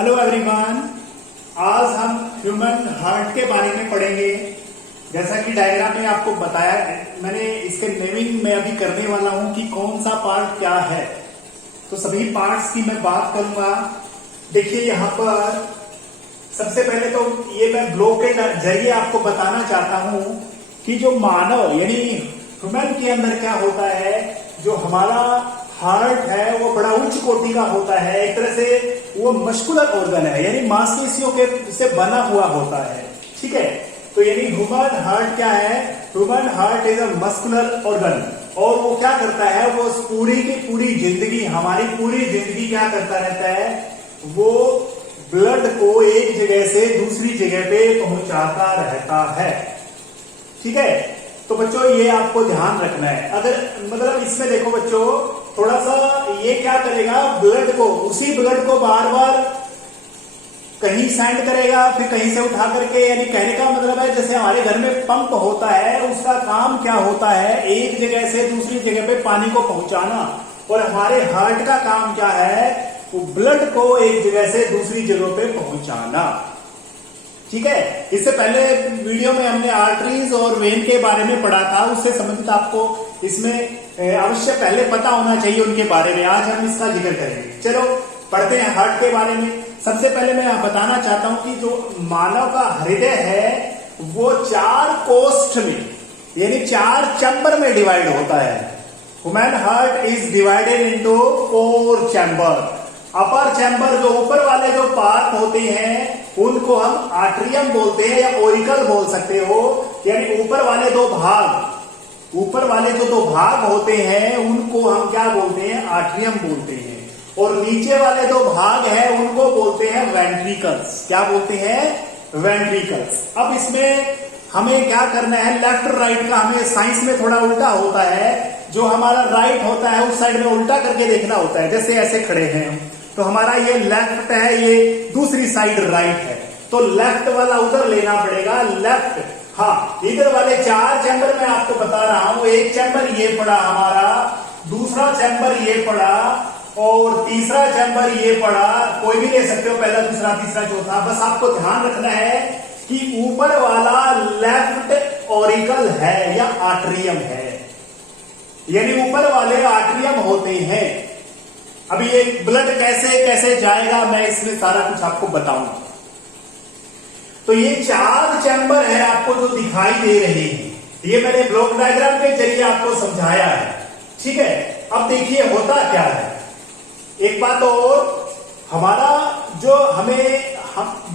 Hello everyone, आज हम human heart के बारे में पढ़ेंगे। जैसा कि डायग्राम में आपको बताया है, मैंने इसके नेमिंग में अभी करने वाला हूं कि कौन सा पार्ट क्या है। तो सभी पार्ट्स की मैं बात करूंगा। देखिए यहाँ पर सबसे पहले तो ये मैं ब्लॉक के जरिए आपको बताना चाहता हूं कि जो मानव यानी ह्यूमन के अंदर क्या होता है, जो हमारा हार्ट है वो बड़ा उच्च कोटि का होता है। एक तरह से वो मस्कुलर ऑर्गन है, यानी मांसपेशियों के से बना हुआ होता है। ठीक है, तो यानी ह्यूमन हार्ट क्या है? Human heart is a muscular organ. और वो क्या करता है, वो पूरी की पूरी जिंदगी, हमारी पूरी जिंदगी क्या करता रहता है, वो ब्लड को एक जगह से दूसरी जगह पे पहुंचाता रहता है। ठीक है, तो बच्चों ये आपको ध्यान रखना है। अगर मतलब इसमें देखो बच्चों, थोड़ा सा ये क्या करेगा, ब्लड को, उसी ब्लड को बार बार कहीं सेंड करेगा, फिर कहीं से उठा करके, यानी कहने का मतलब है जैसे हमारे घर में पंप होता है, उसका काम क्या होता है, एक जगह से दूसरी जगह पे पानी को पहुंचाना। और हमारे हार्ट का काम क्या है, वो ब्लड को एक जगह से दूसरी जगह पे पहुंचाना। ठीक है, इससे पहले वीडियो में हमने आर्टरीज और वेन के बारे में पढ़ा था, उससे संबंधित आपको इसमें अवश्य पहले पता होना चाहिए उनके बारे में। आज हम इसका जिक्र करेंगे। चलो पढ़ते हैं हार्ट के बारे में। सबसे पहले मैं बताना चाहता हूं कि जो मानव का हृदय है वो 4 कोष्ठ में यानी 4 चैम्बर में डिवाइड होता है। Human heart is divided into 4 chamber. Upper chamber, जो ऊपर वाले जो पार्ट होते हैं उनको हम आर्ट्रियम बोलते हैं या ओरिकल बोल सकते हो। यानी ऊपर वाले दो भाग, ऊपर वाले जो 2 भाग होते हैं उनको हम क्या बोलते हैं, आर्ट्रियम बोलते हैं। और नीचे वाले 2 भाग हैं उनको बोलते हैं वेंट्रिकल्स। क्या बोलते हैं? वेंट्रिकल्स। अब इसमें हमें क्या करना है, लेफ्ट राइट का हमें साइंस में थोड़ा उल्टा होता है। जो हमारा राइट होता है उस साइड में उल्टा करके देखना होता है। जैसे ऐसे खड़े हैं हम, तो हमारा ये लेफ्ट है, ये दूसरी साइड राइट है, तो लेफ्ट वाला उधर लेना पड़ेगा, लेफ्ट। हाँ, इधर वाले 4 चैम्बर में आपको बता रहा हूं। एक चैम्बर ये पड़ा हमारा, दूसरा चैम्बर ये पड़ा, और तीसरा चैम्बर ये पड़ा। कोई भी ले सकते हो, पहला, दूसरा, तीसरा, चौथा। बस आपको ध्यान रखना है कि ऊपर वाला लेफ्ट ऑरिकल है या आर्ट्रियम है, यानी ऊपर वाले आर्ट्रियम होते हैं। अभी ये ब्लड कैसे कैसे जाएगा मैं इसमें सारा कुछ आपको बताऊंगा। तो ये 4 चैम्बर है आपको जो दिखाई दे रहे हैं, ये मैंने ब्लॉक डायग्राम के जरिए आपको समझाया है। ठीक है, अब देखिए होता क्या है। एक बात और, हमारा जो हम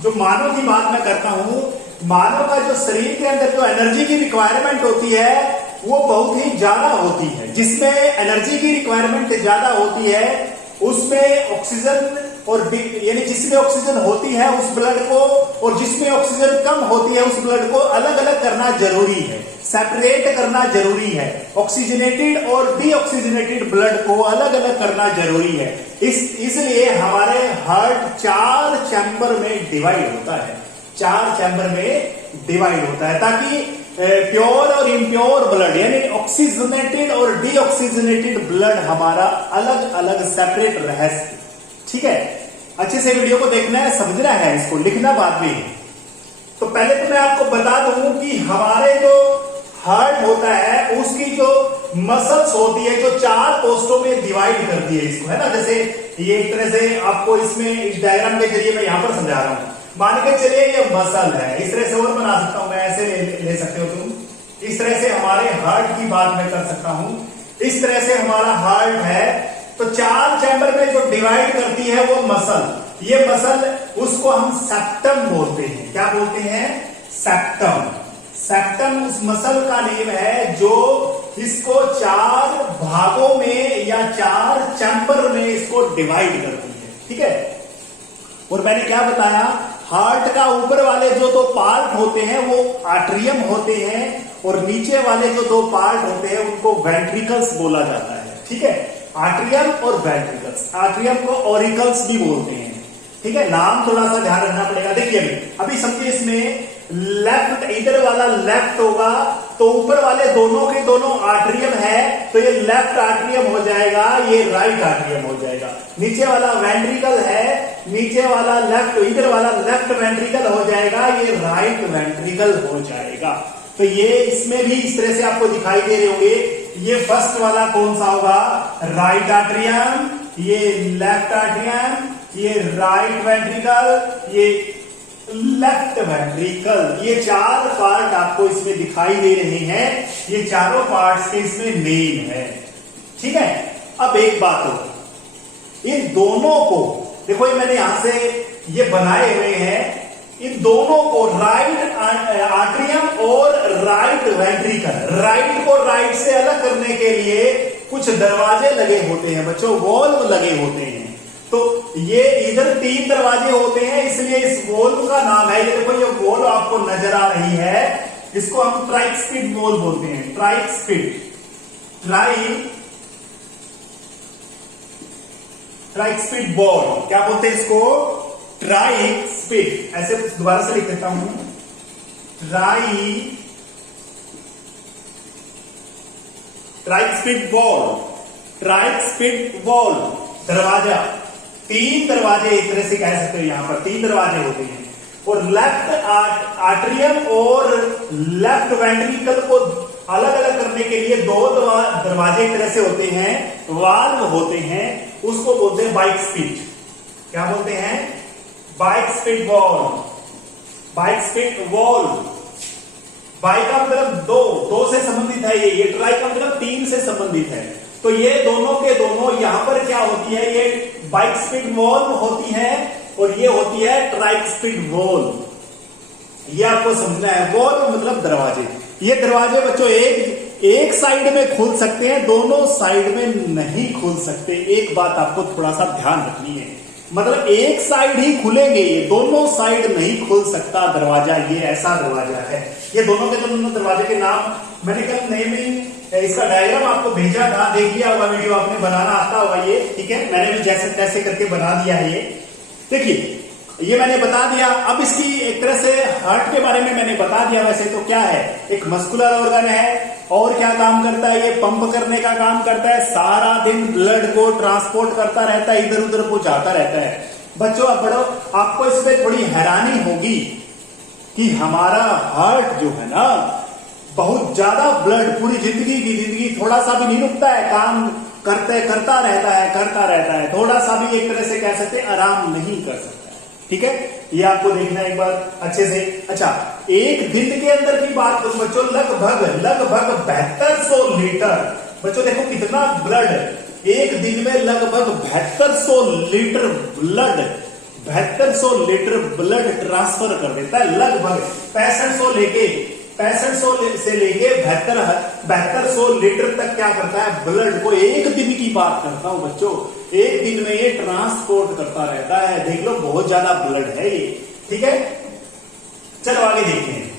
जो मानव की बात मैं करता हूं, मानव का जो शरीर के अंदर जो एनर्जी की रिक्वायरमेंट होती है वो बहुत ही ज्यादा होती है। जिसमें एनर्जी की रिक्वायरमेंट ज्यादा होती है उसमें ऑक्सीजन, और यानी जिसमें ऑक्सीजन होती है उस ब्लड को, और जिसमें ऑक्सीजन कम होती है उस ब्लड को अलग अलग करना जरूरी है, सेपरेट करना जरूरी है। ऑक्सीजनेटेड और डीऑक्सीजनेटेड ब्लड को अलग अलग करना जरूरी है। इसलिए हमारे हार्ट 4 चैम्बर में डिवाइड होता है, 4 चैम्बर में डिवाइड होता है, ताकि प्योर और इम्प्योर ब्लड यानी ऑक्सीजनेटेड और डीऑक्सीजनेटेड ब्लड हमारा अलग अलग सेपरेट रह सके। ठीक है, अच्छे से वीडियो को देखना है, समझना है, इसको लिखना बाद में। तो पहले तो मैं आपको बता दूं कि हमारे जो हार्ट होता है उसकी जो मसल्स होती है, जो 4 कोष्ठों में डिवाइड करती है इसको, है ना। जैसे ये एक तरह से आपको इसमें इस डायग्राम के जरिए मैं यहां पर समझा रहा हूं। मान के चलिए ये मसल है, इस तरह से और बना सकता हूं मैं, ऐसे ले सकते हो तुम। इस तरह से हमारे हार्ट की बात मैं कर सकता हूं। इस तरह से हमारा हार्ट है, तो 4 चैम्बर में जो डिवाइड करती है वो मसल, ये मसल उसको हम सेप्टम बोलते हैं। क्या बोलते हैं? सेप्टम। सेप्टम उस मसल का नेम है जो इसको 4 भागों में या 4 चैम्बर में इसको डिवाइड करती है। ठीक है, और मैंने क्या बताया, हार्ट का ऊपर वाले जो 2 पार्ट होते हैं वो आर्ट्रियम होते हैं, और नीचे वाले जो 2 पार्ट होते हैं उनको वेंट्रिकल्स बोला जाता है। ठीक है, आर्ट्रियम और वेंट्रिकल्स। आर्ट्रियम को ऑरिकल्स भी बोलते हैं। ठीक है, नाम थोड़ा सा ध्यान रखना पड़ेगा। देखिए अभी समझिए, इसमें लेफ्ट, इधर वाला लेफ्ट होगा तो ऊपर वाले दोनों के दोनों आर्ट्रियम है, तो ये लेफ्ट आर्ट्रियम हो जाएगा, ये राइट आर्ट्रियम हो जाएगा। नीचे वाला वेंट्रिकल है, नीचे वाला लेफ्ट, इधर वाला लेफ्ट वेंट्रिकल हो जाएगा, ये राइट वेंट्रिकल हो जाएगा। तो ये इसमें भी इस तरह से आपको दिखाई दे रहे होंगे। ये फर्स्ट वाला कौन सा होगा, राइट आर्टरियम, ये लेफ्ट आर्टरियम, ये राइट वेंट्रिकल, ये लेफ्ट वेंट्रिकल। ये चार पार्ट आपको इसमें दिखाई दे रहे हैं, ये चारों पार्ट्स के इसमें नेम है। ठीक है, अब एक बात हो, इन दोनों को देखो, ये मैंने यहां से ये बनाए हुए हैं, इन दोनों को राइट आर्टरियम और राइट वेंट्रिकल, राइट को राइट से अलग करने के लिए कुछ दरवाजे लगे होते हैं बच्चों, वॉल्व लगे होते हैं। तो ये इधर 3 दरवाजे होते हैं, इसलिए इस वॉल्व का नाम है, ये देखो ये वॉल्व आपको नजर आ रही है, इसको हम ट्राइस्पिड वॉल्व बोलते हैं। ट्राइस्पिड, ट्राइस्पिड वॉल्व क्या बोलते हैं इसको, ट्राइस्पिड। ऐसे दोबारा से लिख देता हूं, ट्राइस्पिड वॉल्व, ट्राइस्पिड वॉल्व, दरवाजा, 3 दरवाजे एक तरह से कह सकते हो, यहां पर 3 दरवाजे होते हैं। और लेफ्ट आर्टरियम और लेफ्ट वेंट्रिकल को अलग अलग करने के लिए 2 दरवाजे एक तरह से होते हैं, वाल्व होते हैं, उसको बोलते हैं बाइस्पिड। क्या बोलते हैं, बाइस्पिड वॉल्व, बाइस्पिड वॉल्व। बाई का मतलब 2 से संबंधित है, ये ट्राई का मतलब 3 से संबंधित है। तो ये दोनों के दोनों यहां पर क्या होती है, ये बाइस्पिड वॉल्व होती है और ये होती है ट्राइस्पिड वॉल्व। ये आपको समझना है, वॉल्व मतलब दरवाजे। ये दरवाजे बच्चों एक साइड में खुल सकते हैं, दोनों साइड में नहीं खुल सकते। एक बात आपको थोड़ा सा ध्यान रखनी है, मतलब एक साइड ही खुलेंगे, ये दोनों साइड नहीं खुल सकता दरवाजा, ये ऐसा दरवाजा है। ये दोनों के दोनों दरवाजे के नाम मैंने कल नेमिंग, इसका डायग्राम आपको भेजा था, देख लिया होगा वीडियो, आपने बनाना आता होगा ये। ठीक है, मैंने भी जैसे तैसे करके बना दिया है ये। देखिए ये मैंने बता दिया। अब इसकी एक तरह से हार्ट के बारे में मैंने बता दिया। वैसे तो क्या है, एक मस्कुलर ऑर्गन है, और क्या काम करता है, ये पंप करने का काम करता है, सारा दिन ब्लड को ट्रांसपोर्ट करता रहता है, इधर उधर को जाता रहता है। बच्चों अब बड़ो, आपको इसमें थोड़ी हैरानी होगी कि हमारा हार्ट जो है ना, बहुत ज्यादा ब्लड पूरी जिंदगी थोड़ा सा भी नहीं रुकता है, काम करता रहता है, थोड़ा सा भी एक तरह से कह सकते हैं आराम नहीं कर सकता है। ठीक है, ये आपको देखना एक बार अच्छे से। अच्छा, एक दिन के अंदर की बात करूं बच्चों, लगभग 7200 लीटर। बच्चों देखो कितना ब्लड, एक दिन में लगभग 7200 litre blood, 7200 litre blood transfer कर देता है। लगभग 6500 से लेके 7200 लीटर तक क्या करता है, ब्लड को, एक दिन की बात करता हूं बच्चों, एक दिन में ये ट्रांसपोर्ट करता रहता है। देख लो बहुत ज्यादा ब्लड है ये। ठीक है, चलो आगे देखते हैं।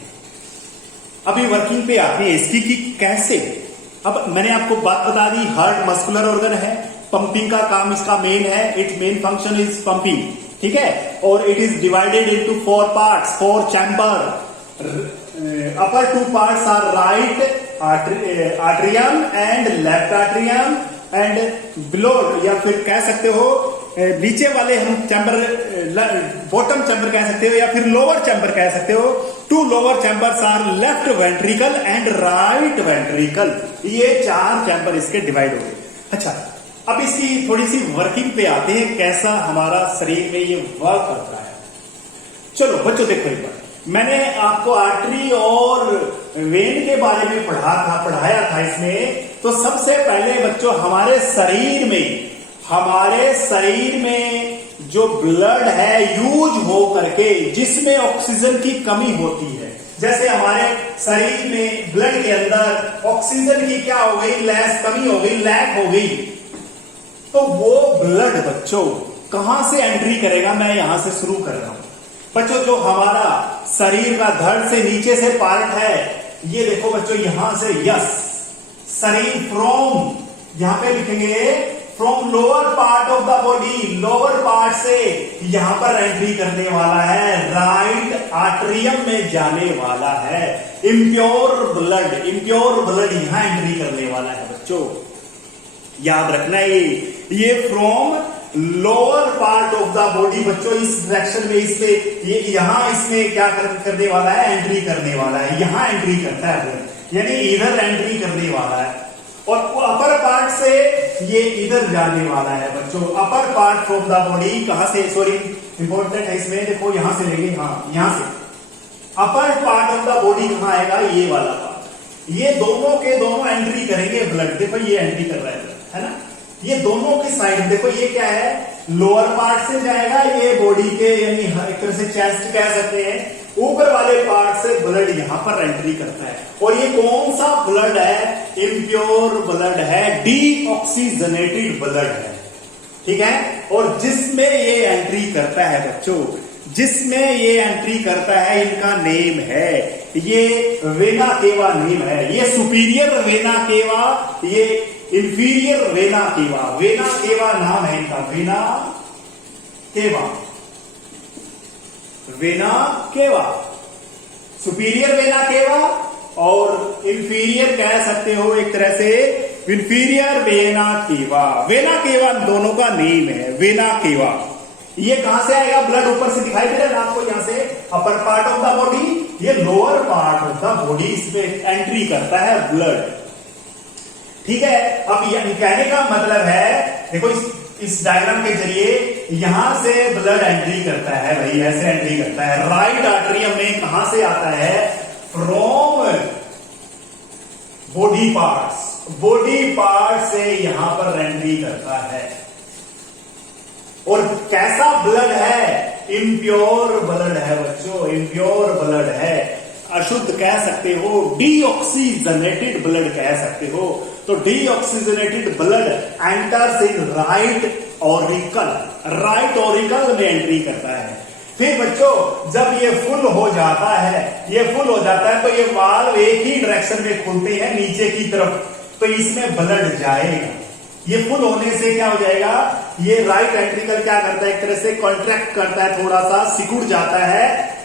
अभी वर्किंग पे आते हैं इसकी कि कैसे। अब मैंने आपको बात बता दी, हार्ट मस्कुलर ऑर्गन है, पंपिंग का काम इसका मेन है, it main function is pumping. ठीक है, और it is divided into 4 parts, 4 chamber. upper 2 parts are right atrium and left atrium and below, या फिर कह सकते हो नीचे वाले हम चैम्बर, बॉटम चैम्बर कह सकते हो या फिर लोअर चैम्बर कह सकते हो। 2 lower chambers are left ventricle and right ventricle. ये 4 चैम्बर इसके डिवाइड हो गए। अच्छा, अब इसकी थोड़ी सी वर्किंग पे आते हैं, कैसा हमारा शरीर में ये वर्क करता है। चलो बच्चों देखो एक बार, मैंने आपको आर्टरी और वेन के बारे में पढ़ाया था इसमें। तो सबसे पहले बच्चों हमारे शरीर में जो ब्लड है यूज हो करके, जिसमें ऑक्सीजन की कमी होती है, जैसे हमारे शरीर में ब्लड के अंदर ऑक्सीजन की क्या हो गई, कमी हो गई, लैक हो गई, तो वो ब्लड बच्चों कहां से एंट्री करेगा, मैं यहां से शुरू कर रहा हूं बच्चों। जो हमारा शरीर का धड़ से नीचे से पार्ट है, ये देखो बच्चों यहां से, यस, शरीर फ्रॉम, यहां पे लिखेंगे from lower part of the body, lower part से यहां पर एंट्री करने वाला है, राइट आर्टरियम में जाने वाला है। इम्प्योर ब्लड यहां एंट्री करने वाला है बच्चों, याद रखना। ये from lower part of the body बच्चों, इस डायरेक्शन में इसमें ये यहां इसमें क्या करने वाला है, एंट्री करने वाला है, यहां एंट्री करता है ब्लड, यानी इधर एंट्री करने वाला है। और अपर पार्ट से ये इधर जाने वाला है बच्चों। Upper part from the body कहां से, सॉरी इंपॉर्टेंट है इसमें, देखो यहां से लेंगे, हाँ यहां से upper part of the body कहां आएगा, ये वाला पार्ट। ये दोनों के दोनों एंट्री करेंगे ब्लड, देखो ये एंट्री कर रहा है ब्लड, है ना। ये दोनों की साइड देखो, ये क्या है, लोअर पार्ट से जाएगा, ये बॉडी के यानी एक तरह से चेस्ट कह सकते हैं, ऊपर वाले पार्ट से ब्लड यहां पर एंट्री करता है। और ये कौन सा ब्लड है, इम्प्योर ब्लड है, डीऑक्सीजनेटेड ब्लड है, ठीक है। और जिसमें ये एंट्री करता है बच्चों, जिसमें ये एंट्री करता है, इनका नेम है, ये वेना केवा नेम है। ये सुपीरियर वेना केवा, ये inferior vena cava. Vena cava नाम है इनका, vena cava, vena cava, superior vena cava और इंफीरियर कह सकते हो एक तरह से, inferior vena cava. Vena cava दोनों का नेम है, वेना केवा। ये कहां से आएगा, ब्लड ऊपर से दिखाई दे रहा है आपको, यहां से upper part of the body, ये lower part of the body, इसमें एंट्री करता है ब्लड, ठीक है। अब ये कहने का मतलब है, देखो इस डायग्राम के जरिए यहां से ब्लड एंट्री करता है भाई, ऐसे एंट्री करता है। राइट आर्टरियम में कहां से आता है, from body parts, body part से यहां पर एंट्री करता है। और कैसा ब्लड है, इम्प्योर ब्लड है बच्चों, इम्प्योर ब्लड है, अशुद्ध कह सकते हो, डीऑक्सीजनेटेड ब्लड कह सकते हो। तो deoxygenated blood enters in right auricle, right auricle में एंट्री करता है। फिर बच्चों जब ये फुल हो जाता है, ये फुल हो जाता है, तो ये वाल्व एक ही डायरेक्शन में खुलते हैं नीचे की तरफ, तो इसमें ब्लड जाएगा। ये फुल होने से क्या हो जाएगा, ये राइट वेंट्रिकल क्या करता है, एक तरह से कॉन्ट्रैक्ट करता है, थोड़ा सा सिकुड़ जाता है,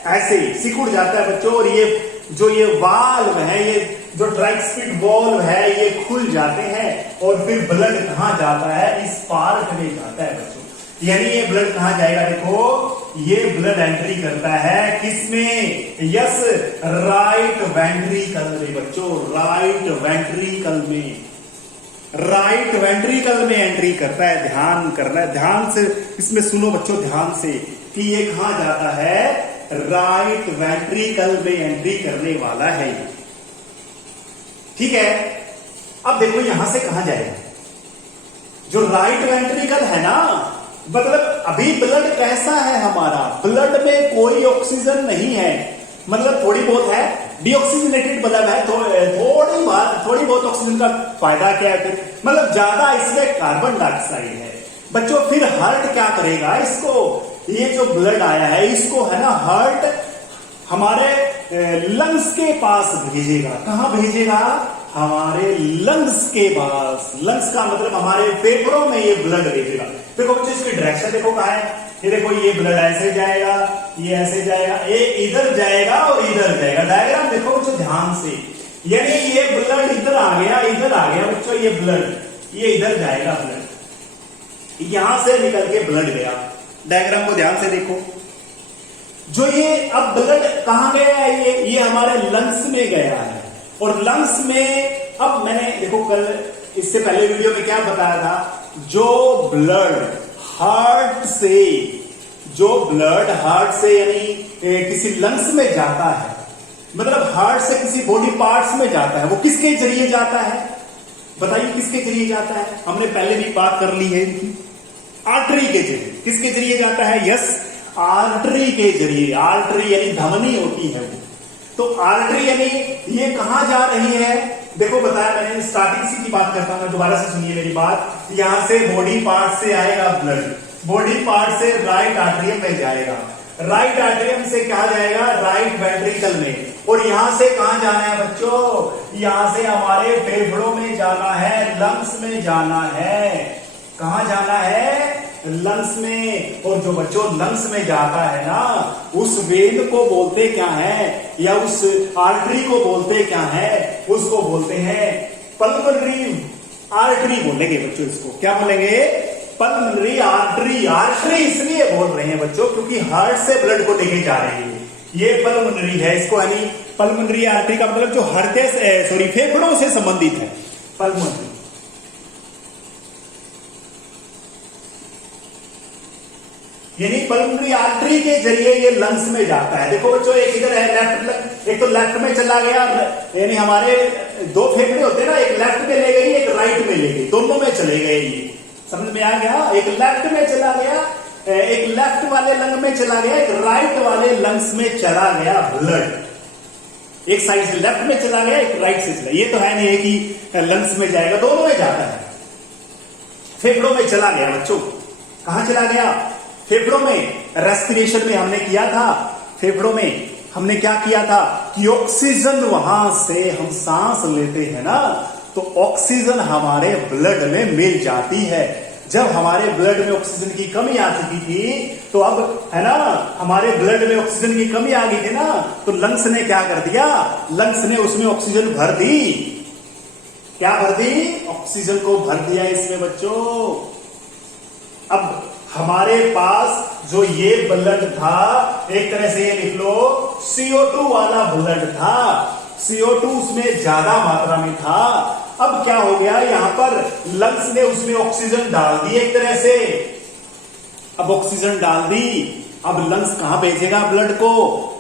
ऐसे सिकुड़ जाता है बच्चों। और ये जो ये वाल्व है, ये जो ट्राइस्पिड वाल्व है, ये खुल जाते हैं और फिर ब्लड कहां जाता है, इस पार्ट में जाता है बच्चों। यानी ये ब्लड कहां जाएगा, देखो ये ब्लड एंट्री करता है किसमें, यस राइट वेंट्रिकल में बच्चों, राइट वेंट्रिकल में, राइट वेंट्रिकल में एंट्री करता है। ध्यान करना है, ध्यान से इसमें सुनो बच्चों, ध्यान से, कि ये कहां जाता है, राइट वेंट्रिकल में एंट्री करने वाला है ये, ठीक है। अब देखो यहां से कहां जाएगा, जो राइट वेंट्रिकल है ना, मतलब अभी ब्लड कैसा है हमारा, ब्लड में कोई ऑक्सीजन नहीं है, मतलब थोड़ी बहुत है, डीऑक्सीजनेटेड ब्लड है, थोड़ी बहुत ऑक्सीजन का फायदा क्या है, मतलब ज्यादा इसमें कार्बन डाइऑक्साइड है बच्चों। फिर हार्ट क्या करेगा इसको, ये जो ब्लड आया है इसको है ना, हार्ट हमारे लंग्स के पास भेजेगा। कहां भेजेगा, हमारे लंग्स के पास। लंग्स का मतलब हमारे फेफड़ों में ये ब्लड भेजेगा। देखो बच्चों इसकी डायरेक्शन देखो कहां है, ये देखो ये ब्लड ऐसे जाएगा, ये ऐसे जाएगा, ये इधर जाएगा और इधर जाएगा। डायग्राम देखो बच्चों ध्यान से, यानी ये ब्लड इधर आ गया, इधर आ गया बच्चों, ये ब्लड ये इधर जाएगा, ब्लड यहां से निकल के ब्लड गया। डायग्राम को ध्यान से देखो, जो ये अब ब्लड कहां गया है, ये हमारे लंग्स में गया है। और लंग्स में अब मैंने देखो कल इससे पहले वीडियो में क्या बताया था, जो ब्लड हार्ट से, जो ब्लड हार्ट से यानी किसी लंग्स में जाता है, मतलब हार्ट से किसी बॉडी पार्ट्स में जाता है, वो किसके जरिए जाता है, बताइए किसके जरिए जाता है। हमने पहले भी बात कर ली है इनकी, आर्टरी के जरिए। किसके जरिए जाता है, यस आर्टरी के जरिए। आर्टरी यानी धमनी होती है वो, तो आर्टरी यानी ये कहां जा रही है, देखो बताया मैंने, स्टार्टिंग से की बात करता हूं, दोबारा से सुनिए मेरी बात। यहां से बॉडी पार्ट से आएगा ब्लड, बॉडी पार्ट से राइट आर्टरियम में जाएगा, राइट आर्टरियम से कहा जाएगा राइट वेंट्रिकल में। और यहां से कहां जाना है बच्चों, यहां से हमारे फेफड़ों में जाना है, लंग्स में जाना है। कहां जाना है, लंग्स में। और जो बच्चों लंग्स में जाता है ना, उस वेन को बोलते क्या है, या उस आर्टरी को बोलते क्या है, उसको बोलते हैं पल्मोनरी आर्टरी बोलेंगे बच्चों। इसको क्या बोलेंगे, पल्मोनरी आर्टरी, आर्टरी इसलिए बोल रहे हैं बच्चों क्योंकि हार्ट से ब्लड को लेके जा रही है, ये पल्मोनरी है। इसको यानी पल्मोनरी आर्टरी का मतलब जो हृदय से, सॉरी, फेफड़ों से संबंधित है, पल्मोनरी। यानी पल्मोनरी आर्टरी के जरिए ये लंग्स में जाता है। देखो बच्चों, एक इधर है लेफ्ट, एक तो लेफ्ट में चला गया, यानी हमारे दो फेफड़े होते हैं ना, एक लेफ्ट में ले गई, एक राइट में ले गई, दोनों में चले गए। ये समझ में आ गया? एक लेफ्ट में चला गया, एक लेफ्ट वाले लंग में चला गया, एक राइट वाले लंग्स में चला गया ब्लड। एक साइड से लेफ्ट में चला गया, एक राइट से चला। ये तो है नहीं कि लंग्स में जाएगा, दोनों में जाता है। फेफड़ों में चला गया बच्चों, कहां चला गया? फेफड़ों में। रेस्पिरेशन में हमने किया था, फेफड़ों में हमने क्या किया था कि ऑक्सीजन वहां से हम सांस लेते हैं ना, तो ऑक्सीजन हमारे ब्लड में मिल जाती है। जब हमारे ब्लड में ऑक्सीजन की कमी आ चुकी थी, तो अब है ना, हमारे ब्लड में ऑक्सीजन की कमी आ गई थी ना, तो लंग्स ने क्या कर दिया? लंग्स ने उसमें ऑक्सीजन भर दी। क्या भर दी? ऑक्सीजन को भर दिया इसमें बच्चों। अब हमारे पास जो ये ब्लड था, एक तरह से ये लिख लो, CO2 वाला ब्लड था। CO2 उसमें ज्यादा मात्रा में था। अब क्या हो गया, यहां पर लंग्स ने उसमें ऑक्सीजन डाल दी एक तरह से। अब ऑक्सीजन डाल दी, अब लंग्स कहां भेजेगा ब्लड को?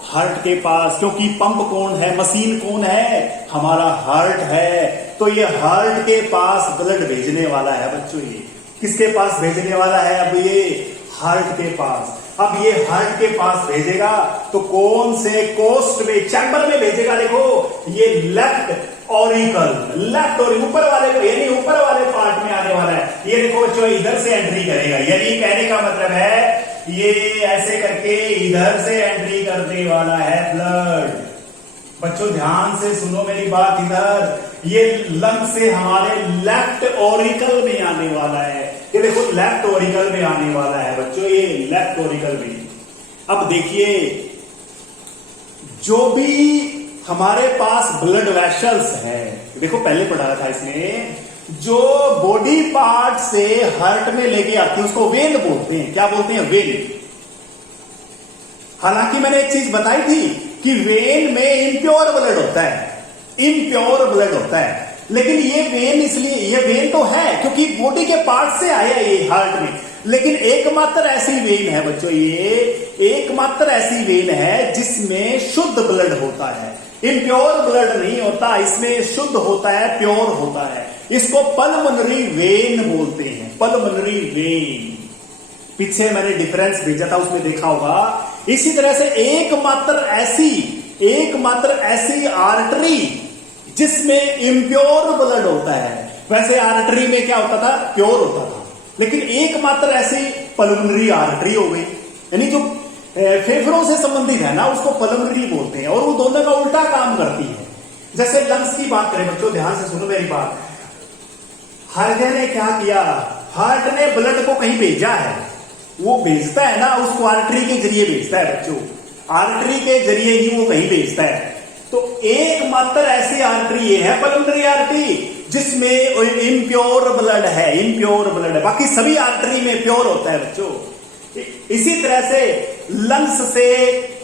हार्ट के पास, क्योंकि पंप कौन है, मशीन कौन है? हमारा हार्ट है। तो ये हार्ट के पास ब्लड भेजने वाला है बच्चों। ये किसके पास भेजने वाला है? अब ये हार्ट के पास। अब ये हार्ट के पास भेजेगा तो कौन से कोस्ट में, चैम्बर में भेजेगा? देखो, ये लेफ्ट ऑरिकल, लेफ्ट और ऊपर वाले, यानी ऊपर वाले पार्ट में आने वाला है। ये देखो बच्चों, इधर से एंट्री करेगा। यानी कहने का मतलब है ये ऐसे करके इधर से एंट्री करने वाला है ब्लड। बच्चों ध्यान से सुनो मेरी बात, इधर ये लंग से हमारे लेफ्ट ऑरिकल में आने वाला है। ये देखो लेफ्ट ऑरिकल में आने वाला है बच्चों, ये लेफ्ट ऑरिकल में। अब देखिए, जो भी हमारे पास ब्लड वेसल्स है, देखो पहले पढ़ा था इसमें, जो बॉडी पार्ट से हार्ट में लेके आती है उसको वेन बोलते हैं। क्या बोलते हैं? वेन। हालांकि मैंने एक चीज बताई थी कि वेन में इम्प्योर ब्लड होता है, इम्प्योर ब्लड होता है। लेकिन ये वेन, इसलिए ये वेन तो है क्योंकि बॉडी के पार्ट से आया ये हार्ट में। लेकिन एकमात्र ऐसी वेन है बच्चों, ये एकमात्र ऐसी वेन है जिसमें शुद्ध ब्लड होता है, इम्प्योर ब्लड नहीं होता। इसमें शुद्ध होता है, प्योर होता है। इसको पल्मोनरी वेन बोलते हैं, पल्मोनरी वेन। पीछे मैंने डिफरेंस भेजा था, उसमें देखा होगा। इसी तरह से एकमात्र ऐसी आर्टरी जिसमें इम्प्योर ब्लड होता है। वैसे आर्टरी में क्या होता था? प्योर होता था। लेकिन एकमात्र ऐसी पल्मोनरी आर्टरी हो गई, यानी जो फेफड़ों से संबंधित है ना, उसको पल्मोनरी बोलते हैं। और वो दोनों का उल्टा काम करती है। जैसे लंग्स की बात करें बच्चों, ध्यान से सुनो मेरी बात। हृदय ने क्या किया? हार्ट ने ब्लड को कहीं भेजा है, वो भेजता है ना, उसको आर्टरी के जरिए भेजता है बच्चों, आर्टरी के जरिए ही वो कहीं भेजता है। तो एकमात्र ऐसी आर्टरी ये है पल्मोनरी आर्टरी जिसमें इम्प्योर ब्लड है, इम्प्योर ब्लड है। बाकी सभी आर्टरी में प्योर होता है बच्चों। इसी तरह से लंग्स से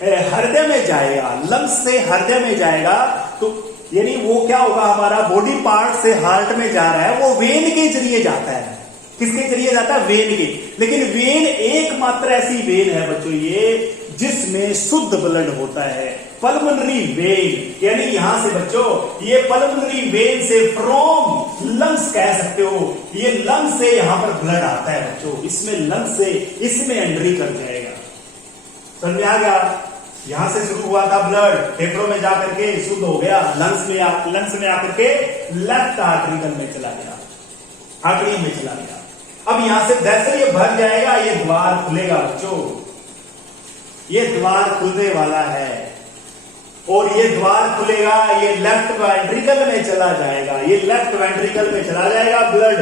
हृदय में जाएगा, लंग्स से हृदय में जाएगा, तो यानी वो क्या होगा, हमारा बॉडी पार्ट से हार्ट में जा रहा है, वो वेन के जरिए जाता है। किसके जरिए जाता है? वेन के। लेकिन वेन एकमात्र ऐसी वेन है बच्चों ये जिसमें शुद्ध ब्लड होता है, पल्मोनरी वेन। यानी यहां से बच्चों, ये पल्मोनरी वेन से फ्रॉम लंग्स कह सकते हो, ये लंग्स से यहां पर ब्लड आता है बच्चों, इसमें लंग्स से इसमें एंट्री कर जाएगा। समझ में आ गया? यहां से शुरू हुआ था ब्लड, फेफड़ों में जाकर के शुद्ध हो गया, लंग्स में आकर के लेफ्ट आर्टरिकल में चला गया, आर्टरी में चला गया। अब यहां से जैसे ये भर जाएगा, ये द्वार खुलेगा बच्चों, ये द्वार खुलने वाला है। और ये द्वार खुलेगा, ये लेफ्ट वेंट्रिकल में चला जाएगा, ये लेफ्ट वेंट्रिकल में चला जाएगा ब्लड।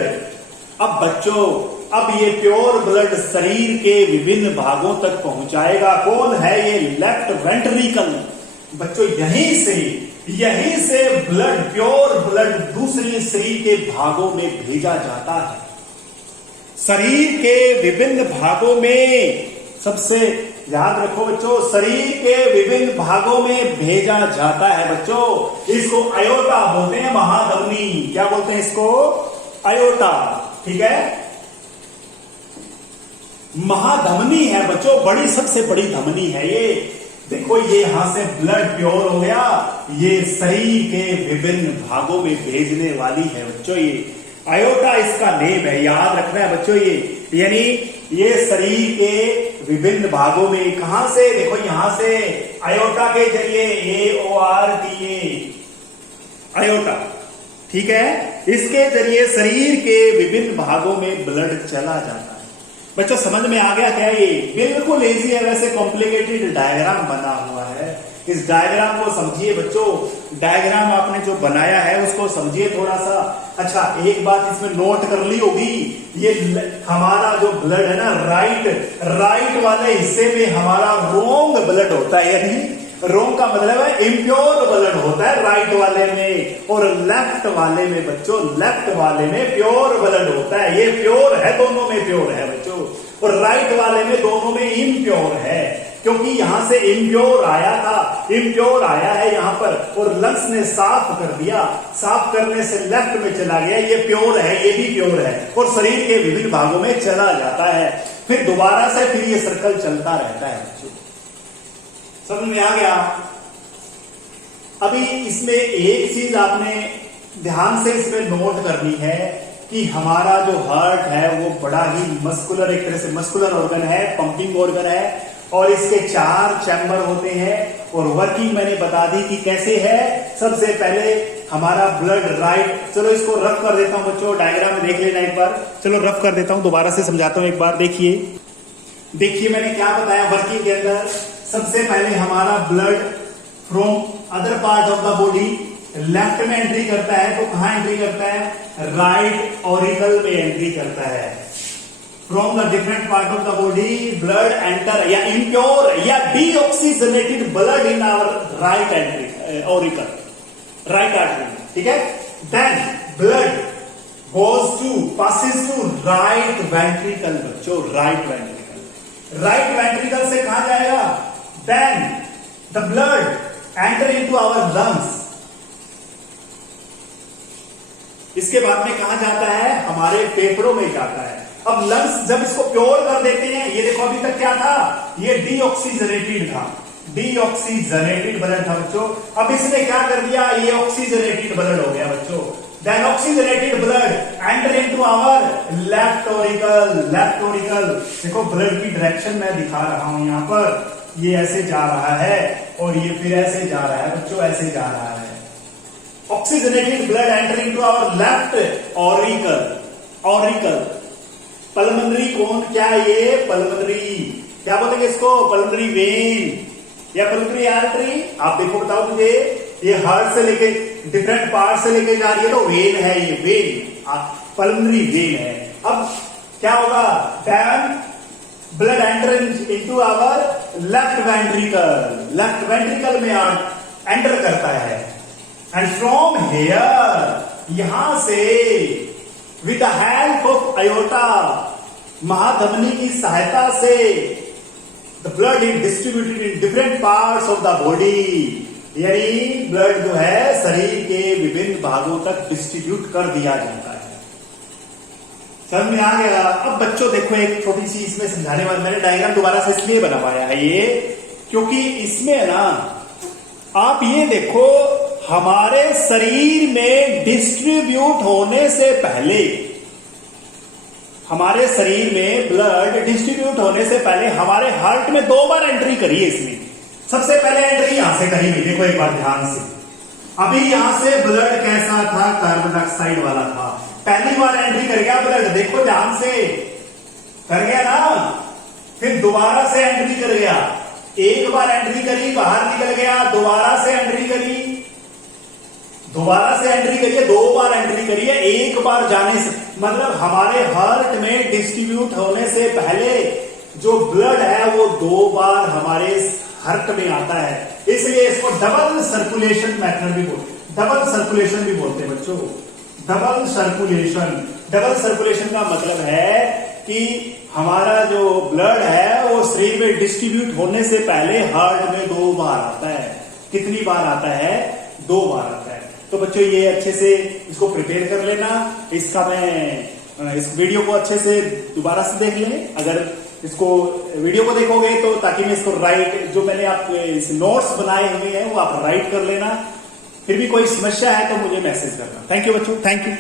अब बच्चों, अब ये प्योर ब्लड शरीर के विभिन्न भागों तक पहुंचाएगा। कौन है ये? Left ventricle. बच्चों यहीं से ब्लड, प्योर ब्लड दूसरी शरीर के भागों में भेजा जाता है। शरीर के विभिन्न भागों में, सबसे याद रखो बच्चों, शरीर के विभिन्न भागों में भेजा जाता है बच्चों। इसको अयोटा बोलते हैं, महाधमनी। क्या बोलते हैं इसको? अयोटा। ठीक है, महाधमनी है बच्चों, बड़ी, सबसे बड़ी धमनी है ये। देखो ये यहां से ब्लड प्योर हो गया, ये शरीर के विभिन्न भागों में भेजने वाली है बच्चों। ये अयोटा इसका नेम है, याद रखना है बच्चों। ये यानी ये शरीर के विभिन्न भागों में, कहां से? देखो यहां से अयोटा के जरिए, AORTA, अयोटा। ठीक है, इसके जरिए शरीर के विभिन्न भागों में ब्लड चला जाता है। बच्चों समझ में आ गया क्या? ये बिल्कुल इजी है, वैसे कॉम्प्लिकेटेड डायग्राम बना हुआ है। इस डायग्राम को समझिए बच्चों, डायग्राम आपने जो बनाया है उसको समझिए थोड़ा सा। अच्छा, एक बात इसमें नोट कर ली होगी, ये हमारा जो ब्लड है ना, राइट वाले हिस्से में हमारा रोंग ब्लड होता है, यानी रोंग का मतलब है इम्प्योर ब्लड होता है राइट वाले में, और लेफ्ट वाले में बच्चों, लेफ्ट वाले में प्योर ब्लड होता है। ये प्योर है, दोनों में प्योर है बच्चों, और राइट वाले में दोनों में इम्प्योर है, क्योंकि यहां से इम्प्योर आया था, इम्प्योर आया है यहां पर, और लंग्स ने साफ कर दिया, साफ करने से लेफ्ट में चला गया। ये प्योर है, ये भी प्योर है, और शरीर के विभिन्न भागों में चला जाता है। फिर दोबारा से फिर ये सर्कल चलता रहता है बच्चों। समझ में आ गया? अभी इसमें एक चीज आपने ध्यान से इसमें नोट करनी है कि हमारा जो हार्ट है वो बड़ा ही मस्कुलर, एक तरह से मस्कुलर ऑर्गन है, पंपिंग ऑर्गन है, और इसके 4 चैम्बर होते हैं, और वर्किंग मैंने बता दी कि कैसे है। सबसे पहले हमारा ब्लड राइट, चलो इसको रफ कर देता हूं बच्चों, डायग्राम में देख लेना एक बार। चलो रफ कर देता हूं, दोबारा से समझाता हूं एक बार। देखिए मैंने क्या बताया वर्किंग के अंदर। सबसे पहले हमारा blood from other part of the body left में एंट्री करता है, तो कहां एंट्री करता है? राइट ऑरिकल में एंट्री करता है। From the different part of the body blood enter, या इम्प्योर या deoxygenated blood in our right entry auricle, right artery. ठीक है, then blood goes to, passes to right ventricle बच्चों, राइट वेंट्रिकल। राइट वेंट्रिकल से कहां जाएगा? Then the blood enter into our lungs. इसके बाद में कहां जाता है? हमारे फेफड़ों में जाता है। अब लंग्स जब इसको प्योर कर देते हैं, ये देखो अभी तक क्या था? ये डीऑक्सीजनेटेड था, डीऑक्सीजनेटेड ब्लड था बच्चों। अब इसने क्या कर दिया? ये ऑक्सीजनेटेड ब्लड हो गया बच्चों। Then oxygenated blood enter into our left auricle, left auricle. देखो ब्लड की डायरेक्शन मैं दिखा रहा हूं यहां पर, ये ऐसे जा रहा है और ये फिर ऐसे जा रहा है बच्चों, ऐसे जा रहा है। Oxygenated blood enter into our left auricle, auricle. Pulmonary कौन, क्या ये? पल्मोनरी, क्या बोलेंगे इसको? पल्मोनरी वेन या पल्मोनरी आर्टरी। आप देखो, बताओ मुझे, ये हार्ट से लेके डिफरेंट पार्ट से लेके जा रही है, तो वेन है ये, वेन, पल्मोनरी वेन है। अब क्या होगा? Then blood enter into our left ventricle, left ventricle में एंटर करता है। एंड फ्रॉम हेयर, यहां से with the help of aorta, महाधमनी की सहायता से, the blood is distributed in different parts of the body. यानी ब्लड जो है शरीर के विभिन्न भागों तक डिस्ट्रीब्यूट कर दिया जाता है। समझ में आ गया? अब बच्चों देखो एक छोटी सी इसमें समझाने वाली, मैंने डायग्राम दोबारा से इसलिए बना पाया है ये, क्योंकि इसमें ना आप ये देखो, हमारे शरीर में डिस्ट्रीब्यूट होने से पहले, हमारे शरीर में ब्लड डिस्ट्रीब्यूट होने से पहले हमारे हार्ट में 2 बार एंट्री करी है इसने। सबसे पहले एंट्री यहां से करी हुई, देखो एक बार ध्यान से। अभी यहां से ब्लड कैसा था? कार्बन डाइऑक्साइड वाला था। पहली बार एंट्री कर गया ब्लड, देखो ध्यान से, कर गया ना। फिर दोबारा से एंट्री कर गया, एक बार एंट्री करी, बाहर निकल गया, दोबारा से एंट्री करी, दोबारा से एंट्री करिए, 2 बार एंट्री करिए, एक बार जाने से, मतलब हमारे हार्ट में डिस्ट्रीब्यूट होने से पहले जो ब्लड है वो 2 बार हमारे हार्ट में आता है। इसलिए इसको डबल सर्कुलेशन मेथड भी बोलते, डबल सर्कुलेशन भी बोलते हैं बच्चों, डबल सर्कुलेशन। डबल सर्कुलेशन का मतलब है कि हमारा जो ब्लड है वो शरीर में डिस्ट्रीब्यूट होने से पहले हार्ट में 2 बार आता है। कितनी बार आता है? 2 बार आता है। तो बच्चों ये अच्छे से इसको प्रिपेयर कर लेना। इसका मैं इस वीडियो को अच्छे से दोबारा से देख लें। अगर इसको वीडियो को देखोगे तो ताकि मैं इसको राइट, जो मैंने आप इस नोट्स बनाए हुए हैं वो आप राइट कर लेना। फिर भी कोई समस्या है तो मुझे मैसेज करना। थैंक यू बच्चों, थैंक यू।